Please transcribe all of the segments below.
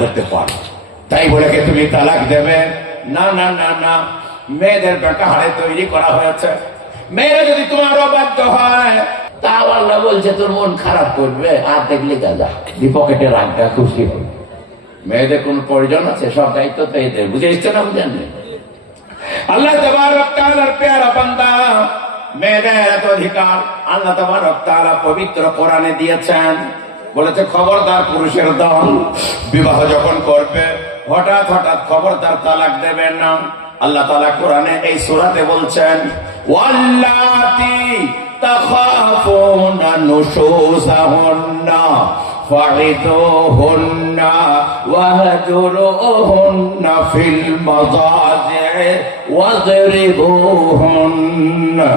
করতে পারো। তাই বলে কি তুমি তালাক দেবে? না না না না, মেয়েদের বেটা হাড়ে তৈরি করা হয়েছে। মেয়েরা যদি তোমার অবাধ্য হয়, তাও আল্লাহ বলছে তোর মন খারাপ করবে, আর দেখলে গাজা পকেটে রাখবে, খুশি হবে। মেয়েদের কোন প্রয়োজন আছে? সব দায়িত্ব তো এদের, বুঝে এসছে না? বুঝেন আল্লাহ তাবারক তাআলার প্যারা বান্দা, মেয়েদের এত অধিকার আল্লাহ তাবারক তাআলা পবিত্র কোরআনে দিয়েছেন। বলেছে খবরদার পুরুষের দল বিবাহ যখন করবে হঠাৎ হঠাৎ খবরদার তালাক দেবেন না। আল্লাহ তাআলা কোরআনে এই সূরাতে বলছেন, ওয়াল্লাতি তাখাফুনা নুশুজাহুন্না ফাইদুহুন্না ওয়াহজুরুহুন্না ফিল মাযাজি' ওয়াযরিবুহুন্না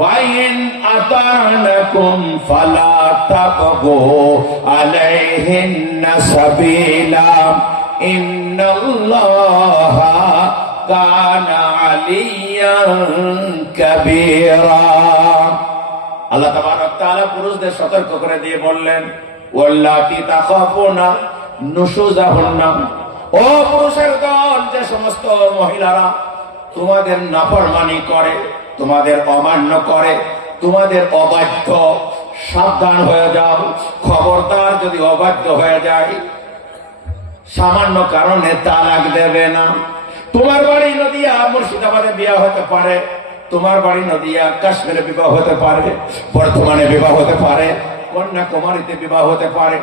ফাইন আতানাকুম ফালা তাবগু আলাইহিন্না সাবিলা ইন্নাল্লাহা কানা আলিয়ান কাবীরা। আল্লাহ তাবারক তাআলা পুরুষদের সতর্ক করে দিয়ে বললেন, ওয়াল্লাতি তাখাফুনা নুশুজাহুন্না, ও পুরুষের দল, যে সমস্ত মহিলারা তোমাদের নাফরমানি করে, তোমাদের অমান্য করে, তোমাদের অবাধ্য, সাবধান হয়ে যাও। খবরদার যদি অবাধ্য হয়ে যায়, সামান্য কারণে তালাক দেবে না। তোমার বাড়ি নদিয়া মুর্শিদাবাদে বিয়ে হতে পারে, তোমার বাড়ি নদিয়া কাশ্মীরে বিবাহ হতে পারে, বর্তমানে বিবাহ হতে পারে, কন্যাকুমারীতে বিবাহ হতে পারে।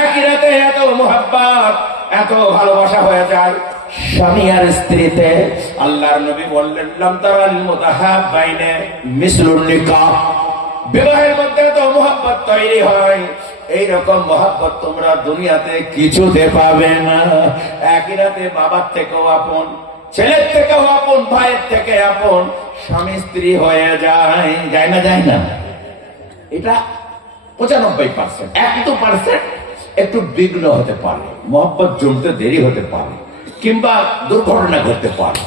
একই রাতে এত মুহাব্বত, এত ভালোবাসা হয়ে যায় স্বামী আর স্ত্রীতে। আল্লাহর নবী বললেন, লাম তারাল মুতাহাব্বাইনে মিসলুন নিকাহ, বিবাহের মধ্যে এত মুহাব্বত তৈরি হয়, এইরকম মহব্বত তোমরা দুনিয়াতে কিছুতে পাবে না। একই রাতে বাবার থেকেও আপন, ছেলের থেকেও আপন, ভাইয়ের থেকে আপন স্বামী স্ত্রী হয়ে যায়। যায় না? যায় না? এটা 95%। 1% একটু বিঘ্ন হতে পারে, মহব্বত জমতে দেরি হতে পারে, কিংবা দুর্ঘটনা ঘটতে পারে।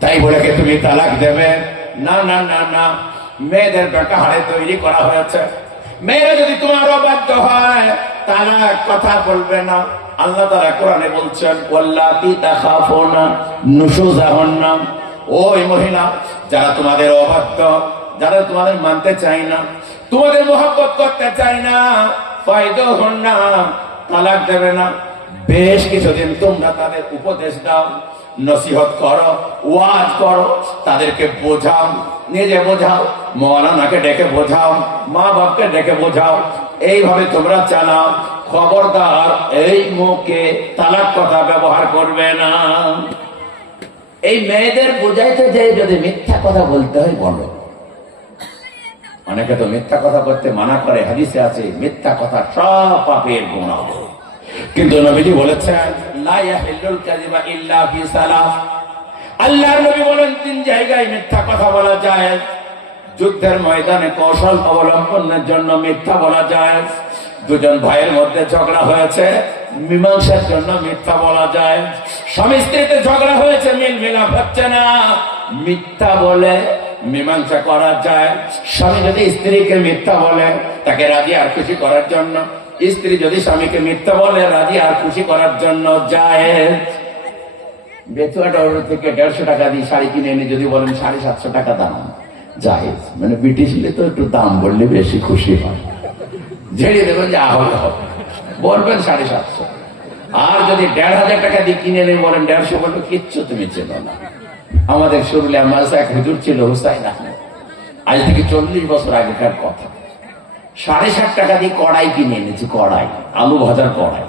তাই বলে কি তুমি তালাক দেবে? না না না না, মেয়েদের বেটা হাড়ে তৈরি করা হয়েছে। মেয়েরা যদি তোমার অবাধ্য হয়, তালাক কথা বলবে না। আল্লাহ তাআলা কোরআনে বলছেন, ওয়াল্লাতি তাখাফুনা নুশুজাহুন্না, ওই মহিলা যারা তোমাদের অবাধ্য, যারা তোমাদের মানতে চায় না, তোমাদের মহব্বত করতে চায় না, ফাইদুহুন্না, তালাক দেবে না। বেশ কিছুদিন তোমরা তাদের উপদেশ দাও, নসিহত করো, ওয়াজ করো, তাদেরকে বোঝাও, নিজে বোঝাও, মওলানাকে ডেকে বোঝাও, মা বাপকে ডেকে বোঝাও। এইভাবে তোমরা চালাও। খবরদার এই মুখে তালাক কথা ব্যবহার করবে না। এই মেয়েদের বোঝাইতে যে যদি মিথ্যা কথা বলতে হয় বলো। অনেকে তো মিথ্যা কথা বলতে মানা করে, হাদিসে আছে মিথ্যা কথা সব পাপের গুনাহ। কিন্তু নবীজি বলেছেন, লা ইয়াহিল্লুল কাযিবা ইল্লা ফি সালাস, আল্লাহর নবী বলেন 3 জায়গায় মিথ্যা কথা বলা যায়। যুদ্ধের ময়দানে কৌশল অবলম্বনের জন্য মিথ্যা বলা যায়। দুজন ভাইয়ের মধ্যে ঝগড়া হয়েছে, মীমাংসার জন্য মিথ্যা বলা যায়। স্বামী স্ত্রীতে ঝগড়া হয়েছে, মিল মিলাপ হচ্ছে না, মিথ্যা বলে মীমাংসা করা যায়। স্বামী যদি স্ত্রীকে মিথ্যা বলে তাকে রাজি আর খুশি করার জন্য, স্ত্রী যদি স্বামীকে মিথ্যা বলে রাজি আর খুশি করার জন্য যায়। বেচুয়াটা ওর থেকে 150 টাকা দিয়ে শাড়ি কিনে এনে যদি বলেন 750 টাকা দাম, যায়। মানে ব্রিটিশ হলে তো একটু দাম বললে বেশি খুশি হয়, ঝেড়ে দেবেন যা হবে হবে, বলবেন 750। আর যদি 1500 টাকা দিয়ে কিনে এনে বলেন 150, বলবে কিচ্ছু তুমি চেনো না। আমাদের সুরুলিয়া মাদ্রাসা এক হুজুর ছিল, হুসাইন আহমেদ, আজ থেকে 40 বছর আগেকার কথা। 7.5 টাকা দিয়ে কড়াই কিনে এনেছি, কড়াই, আলু ভাজার কড়াই।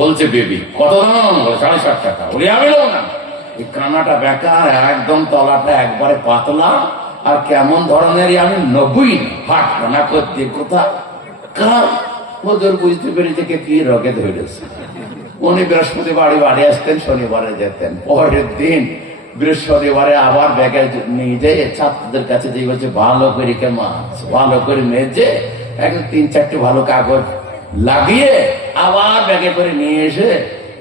বলছে বেবি কত দাম? 7.5 টাকা। বলি আমি না, এই কানাটা বেকার, একদম তলাটা একবারে পাতলা, আর কেমন ধরনের আমি 90 হাট কানা করতে কোথা কার ওদের বুঝতে পেরেছে কি রোগে ধরেছে। উনি বৃহস্পতিবার বাড়ি আসতেন, শনিবারে যেতেন। পরের দিন বৃহস্পতিবারে আবার ব্যাগে নিয়ে যেয়ে ছাত্রদের কাছে দিয়ে বলছে ভালো করে মাছ ভালো করে মেজে একদম 3-4টি ভালো কাগজ লাগিয়ে আবার ব্যাগে করে নিয়ে এসে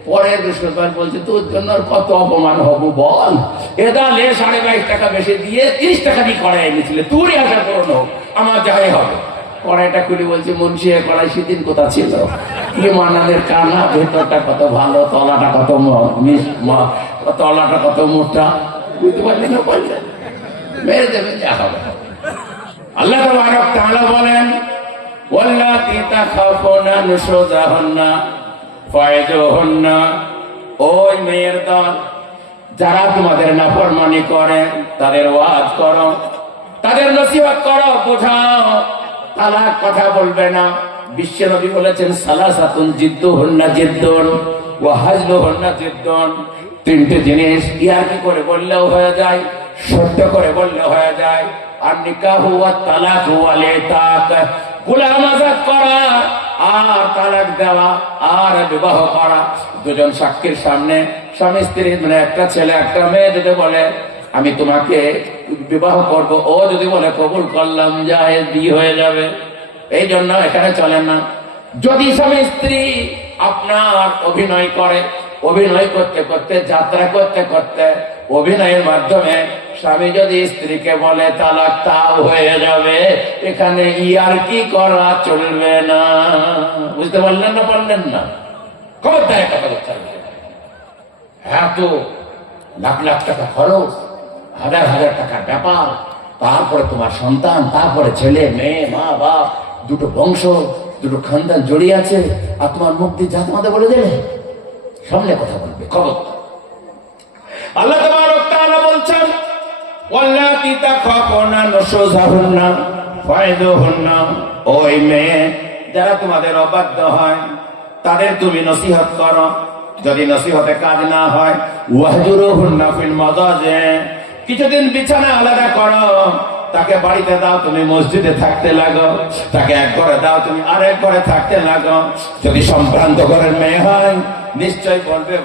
পরের বৃহস্পতিবার বলছে তোর জন্য কত অপমান হবো বল, এটা 22.5 টাকা বেশি দিয়ে 30 টাকা দিয়ে করাই এনেছিলে, তুই আশা করো হোক আমার যাই হবে। কড়াইটা খুলে বলছে, মুন্সি কড়াই সেদিন কোথা ছিল? কি মানাদের কানা, ভেতরটা কত ভালো, তলাটা কত তলাটা কত মোটা, বুঝতে পারলেন না? বললেন মেরে দেবে, যা হবে। আল্লাহ তাবারক তাআলা বলেন, ওয়াল্লাতী তাখাফুনা নুশুযাহুন্না ফাইযুহুন্না, ওই মেয়ের দল যারা তোমাদের নাফরমানি করে তাদের ওয়াজ করো, তাদের নসিহত করো, বোঝাও। তালাক কথা বলবে না। বিশ্ব নবী বলেছেন, সালাসাতুন জিদ্দুহুন্না জিদ্দুন ওয়া হাজলুহুন্না জিদ্দুন, তিনটে জিনিস ইয়ার্কি করে বললেও হয়ে যায়, সত্য করে বললেও হয়ে যায়। আর নিকাহু ওয়া তালাকু ওয়াল ইতাক, গোলাম আযাদ করা আর তালাক দেওয়া আর বিবাহ করা। দুজন সাক্ষীর সামনে স্বামী স্ত্রী, মানে একটা ছেলে একটা মেয়ে যদি বলে আমি তোমাকে বিবাহ করব, ও যদি বলে কবুল করলাম, জায়েজ, বিয়ে হয়ে যাবে। এই জন্য এখানে চলে না। যদি স্বামী স্ত্রী আপনার অভিনয় করে, অভিনয় করতে করতে, যাত্রা করতে করতে, অভিনয়ের মাধ্যমে স্বামী যদি স্ত্রীকে বলে তালাক, তাও হয়ে যাবে। এখানে ইয়ার্কি করা চলবে না। বুঝতে পারলেন না? পারলেন না? খবরদার কথা বলতে হবে। হ্যাঁ, তো লাখ লাখ টাকা খরচ, হাজার হাজার টাকার ব্যাপার, তারপরে তোমার সন্তান, তারপরে ছেলে মেয়ে, মা বাপ, দুটো বংশ, দুটো খানদান জড়িয়ে আছে, আর তোমার মুখ দিয়ে যা তোমাদের বলে দেবে। সামনে কথা বলবে, খবর। আল্লাহ তাবারক তাআলা বলছেন, ওয়াল্লাতী তাখাফুনা নুশুযাহুন্না ফাইযুহুন্না, ওই মেয়ে যারা তোমাদের অবাধ্য হয় তাদের তুমি নসিহত করো। যদি নসিহতে কাজ না হয়, ওয়াহজুরুহুন্না ফিল মাযাজি, কিছুদিন বিছানা আলাদা করো। তাকে বাড়িতে দাও, তুমি মসজিদে থাকতে লাগো। তাকে এক ঘরে দাও, তুমি আরেক ঘরে থাকতে লাগো। যদি সম্ভ্রান্ত ঘরের মেয়ে হয়, নিশ্চয় বলবে